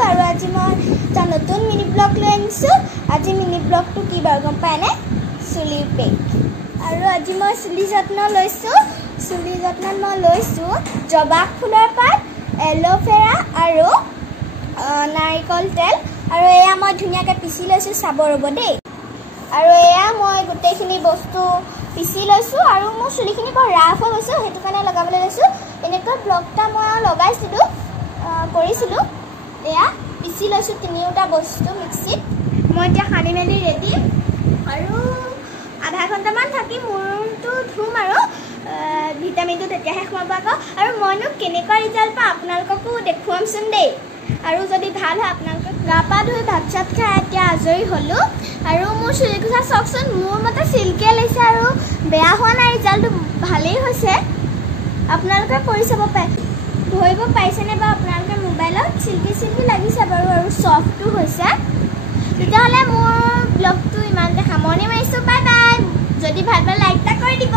আনিছোঁ আৰু আজি মই এটা নতুন মিনি ব্লগ লৈ আনিছোঁ। আজি মিনি ব্লগটো কি বাৰু গম পায়নে? চুলিৰ পেক। আৰু আজি মই চুলি যত্ন লৈছোঁ। চুলি যত্নত মই লৈছোঁ জবা ফুলৰ পাত, এল'ভেৰা আৰু নাৰিকল তেল। আৰু এয়া মই ধুনীয়াকৈ পিচি লৈছোঁ, চাব ৰ'ব দেই। আৰু এয়া মই গোটেইখিনি বস্তু পিচি লৈছোঁ আৰু মোৰ চুলিখিনি বৰ ৰাফ হৈ গৈছোঁ, সেইটো কাৰণে লগাবলৈ লৈছোঁ। এনেকুৱা ব্লগটা মই কৰিছিলোঁ। এয়া পিচি লৈছোঁ তিনিওটা বস্তু মিক্সিত। মই এতিয়া সানি মেলি ৰেডি আৰু আধা ঘণ্টামান থাকি মূৰটো ধুম আৰু ভিটামিনটো তেতিয়াহে সোমাব আকৌ। আৰু মইনো কেনেকুৱা ৰিজাল্ট পাওঁ আপোনালোককো দেখুৱামচোন দেই। আৰু যদি ভাল হয় আপোনালোকক গা পা ধুই ভাত চাত খাই এতিয়া আজৰি হ'লোঁ। আৰু মোৰ চুলিকোছা চাওকচোন, মোৰ মতে চিল্কিয়ে লাগিছে আৰু বেয়া হোৱা নাই, ৰিজাল্টটো ভালেই হৈছে। আপোনালোকে কৰি চাব পাৰে, ধৰিব পাৰিছেনে বাৰু আপোনালোকে মোবাইলত? চিল্কি লাগিছে বাৰু আৰু চফ্টো হৈছে। তেতিয়াহ'লে মোৰ ব্লগটো ইমানতে সামৰণি মাৰিছোঁ। Bye bye. যদি ভাল পালে লাইক এটা কৰি দিব।